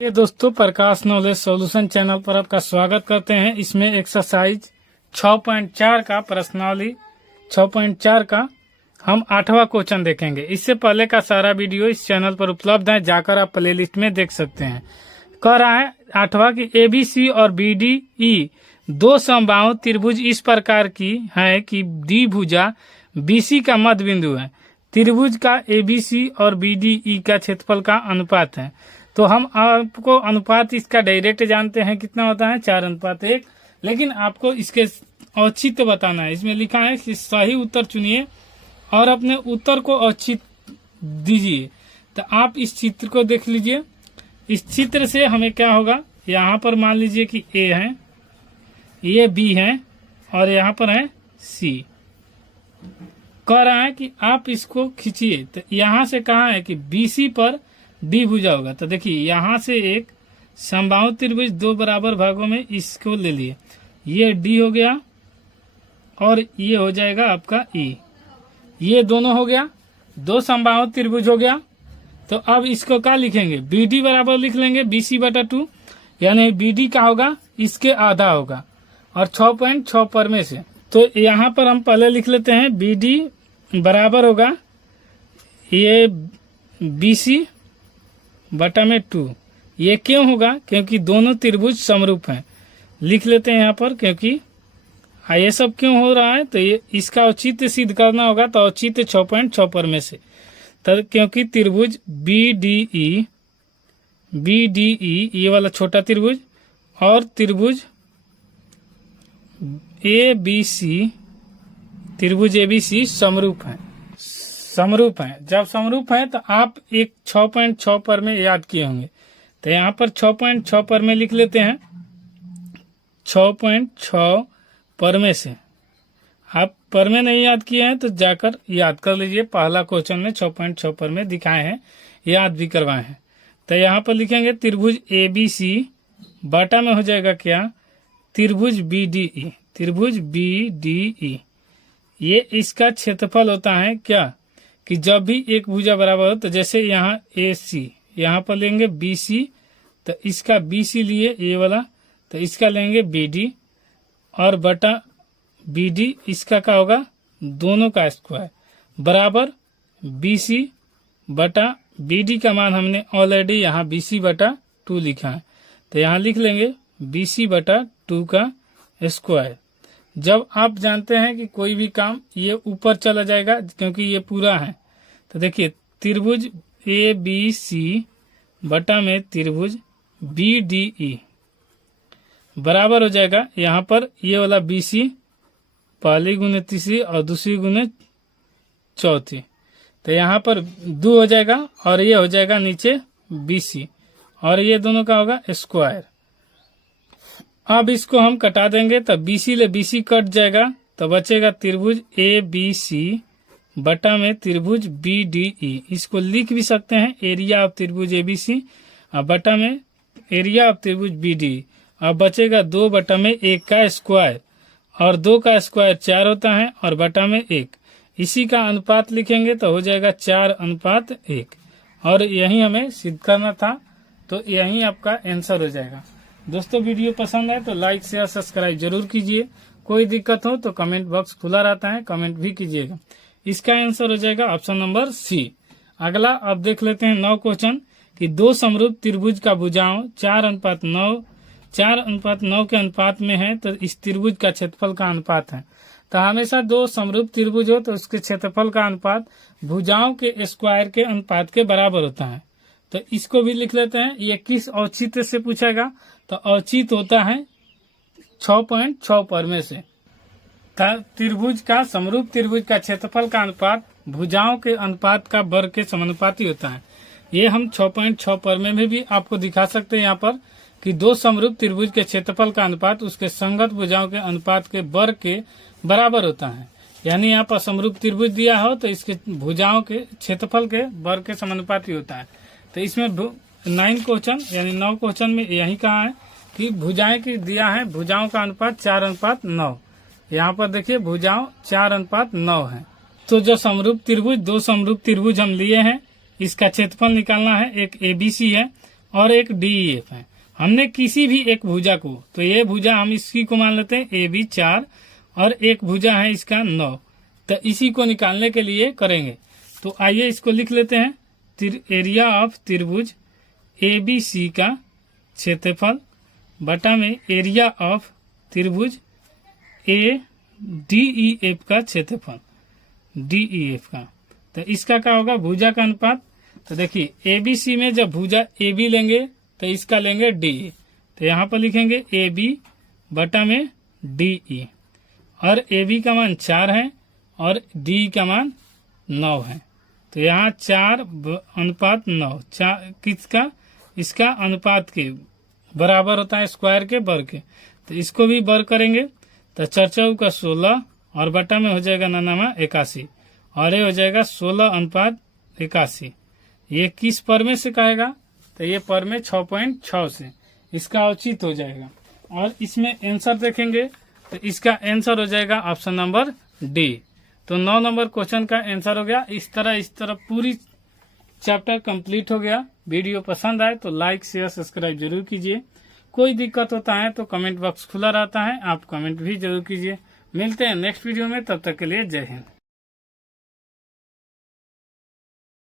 ये दोस्तों प्रकाश knowledge solution channel पर आपका स्वागत करते हैं। इसमें एक्सरसाइज 6.4 का प्रश्नावली 6.4 का हम 8वां क्वेश्चन देखेंगे। इससे पहले का सारा वीडियो इस चैनल पर उपलब्ध है, जाकर आप प्लेलिस्ट में देख सकते हैं। कह रहा है 8वां की ABC और BDE दो समबाहु त्रिभुज इस प्रकार की है कि डी भुजा BC का मध्य बिंदु है। त्रिभुज का ABC और BDE का क्षेत्रफल का अनुपात है। तो हम आपको अनुपात इसका डायरेक्ट जानते हैं, कितना होता है 4:1। लेकिन आपको इसके औचित्य बताना है। इसमें लिखा है कि सही उत्तर चुनिए और अपने उत्तर को औचित्य दीजिए। तो आप इस चित्र को देख लीजिए। इस चित्र से हमें क्या होगा, यहाँ पर मान लीजिए कि A है, ये B है और यहाँ पर है C। कह रहा है कि आप इसको खींचिए। तो यहाँ से कहा है कि BC पर D भुजा होगा। तो देखिए यहाँ से एक समबाहु त्रिभुज दो बराबर भागों में इसको ले लिए, ये D हो गया और ये हो जाएगा आपका E। ये दोनों हो गया, दो समबाहु त्रिभुज हो गया। तो अब इसको क्या लिखेंगे, BD बराबर लिख लेंगे BC/2, यानी BD का होगा इसके आधा होगा और 6.6 पर में से। तो यहाँ पर हम पहले लिख लेते हैं BD बराबर होगा ये BC/2। ये क्यों होगा, क्योंकि दोनों त्रिभुज समरूप हैं। लिख लेते हैं यहाँ पर, क्योंकि ये सब क्यों हो रहा है, तो ये इसका औचित्य सिद्ध करना होगा। तो औचित्य 6.6 पर में से, तो क्योंकि त्रिभुज BDE ये वाला छोटा त्रिभुज और त्रिभुज त्रिभुज ABC समरूप है। जब समरूप है तो आप एक 6.6 पर में याद किए होंगे। तो यहाँ पर 6.6 पर में लिख लेते हैं। 6.6 पर में से आप पर में नहीं याद किए हैं तो जाकर याद कर लीजिए। पहला क्वेश्चन में 6.6 पर में दिखाए हैं, याद भी करवाए हैं। तो यहाँ पर लिखेंगे त्रिभुज ABC बाटा में हो जाएगा क्या, त्रिभुज BDE। ये इसका क्षेत्रफल होता है क्या, कि जब भी एक भुजा बराबर हो, तो जैसे यहाँ AC, यहाँ पर लेंगे BC, तो इसका BC लिए ये वाला, तो इसका लेंगे BD और बटा BD इसका क्या होगा, दोनों का स्क्वायर बराबर BC बटा BD का मान हमने ऑलरेडी यहाँ BC/2 लिखा है। तो यहाँ लिख लेंगे BC/2 का स्क्वायर। जब आप जानते हैं कि कोई भी काम ये ऊपर चला जाएगा क्योंकि ये पूरा है, तो देखिए त्रिभुज ABC बटा में त्रिभुज BDE बराबर हो जाएगा, यहाँ पर ये वाला BC पहली गुने तीसरी और दूसरी गुने चौथी। तो यहाँ पर 2 हो जाएगा और ये हो जाएगा नीचे BC और ये दोनों का होगा स्क्वायर। अब इसको हम कटा देंगे, तो BC ले BC कट जाएगा, तो बचेगा त्रिभुज ABC बटा में त्रिभुज BDE। इसको लिख भी सकते हैं एरिया ऑफ त्रिभुज ABC और बटा में एरिया ऑफ त्रिभुज BDE। अब बचेगा 2/1 का स्क्वायर और 2 का स्क्वायर 4 होता है और बटा में 1। इसी का अनुपात लिखेंगे तो हो जाएगा 4:1 और यही हमें सिद्ध करना था। तो यही आपका आंसर हो जाएगा। दोस्तों वीडियो पसंद है तो लाइक शेयर सब्सक्राइब जरूर कीजिए। कोई दिक्कत हो तो कमेंट बॉक्स खुला रहता है, कमेंट भी कीजिएगा। इसका आंसर हो जाएगा ऑप्शन नंबर C। अगला अब देख लेते हैं 9 क्वेश्चन कि दो समरूप त्रिभुज का भुजाओं 4:9 के अनुपात में है, तो इस त्रिभुज का क्षेत्रफल का अनुपात है। तो हमेशा दो समरूप त्रिभुज हो तो उसके क्षेत्रफल का अनुपात भुजाओं के स्क्वायर के अनुपात के बराबर होता है। तो इसको भी लिख लेते हैं। ये किस औचित्य से पूछेगा, तो औचित्य होता है 6.6 पर में से। त्रिभुज का समरूप त्रिभुज का क्षेत्रफल का अनुपात भुजाओं के अनुपात का वर्ग के समानुपाती होता है। ये हम 6.6 पर में भी आपको दिखा सकते हैं यहाँ पर कि दो समरूप त्रिभुज के क्षेत्रफल का अनुपात उसके संगत भुजाओं के अनुपात के वर्ग के बराबर होता है। यानी यहाँ पर समरूप त्रिभुज दिया हो तो इसके भुजाओं के क्षेत्रफल के वर्ग के समानुपाती होता है। तो इसमें 9 क्वेश्चन यानी 9 क्वेश्चन में यही कहा है कि भुजाएं की दिया है, भुजाओं का अनुपात 4:9। यहाँ पर देखिए भुजाओं 4:9 है। तो जो समरूप त्रिभुज, दो समरूप त्रिभुज हम लिए हैं, इसका क्षेत्रफल निकालना है। एक ABC है और एक DEF है। हमने किसी भी एक भुजा को, तो ये भुजा हम इसकी को मान लेते हैं AB 4 और एक भुजा है इसका 9, तो इसी को निकालने के लिए करेंगे। तो आइए इसको लिख लेते हैं। एरिया ऑफ त्रिभुज ABC का क्षेत्रफल बटा में एरिया ऑफ त्रिभुज DEF का क्षेत्रफल, DEF का। तो इसका क्या होगा, भुजा का अनुपात। तो देखिए ABC में जब भुजा AB लेंगे तो इसका लेंगे DE, तो यहाँ पर लिखेंगे AB बटा में DE, और AB का मान 4 है और DE का मान 9 है। तो यहाँ 4 अनुपात 9, किसका, इसका अनुपात के बराबर होता है स्क्वायर के वर्ग के। तो इसको भी वर्ग करेंगे तो 4 का 16 और बटा में हो जाएगा 9 81, और ये हो जाएगा 16:81। ये किस पर में से कहेगा, तो ये पर में 6.6 से इसका औचित हो जाएगा। और इसमें आंसर देखेंगे तो इसका आंसर हो जाएगा ऑप्शन नंबर D। तो 9 नंबर क्वेश्चन का आंसर हो गया। इस तरह पूरी चैप्टर कंप्लीट हो गया। वीडियो पसंद आए तो लाइक शेयर सब्सक्राइब जरूर कीजिए। कोई दिक्कत होता है तो कमेंट बॉक्स खुला रहता है, आप कमेंट भी जरूर कीजिए। मिलते हैं नेक्स्ट वीडियो में, तब तक के लिए जय हिंद।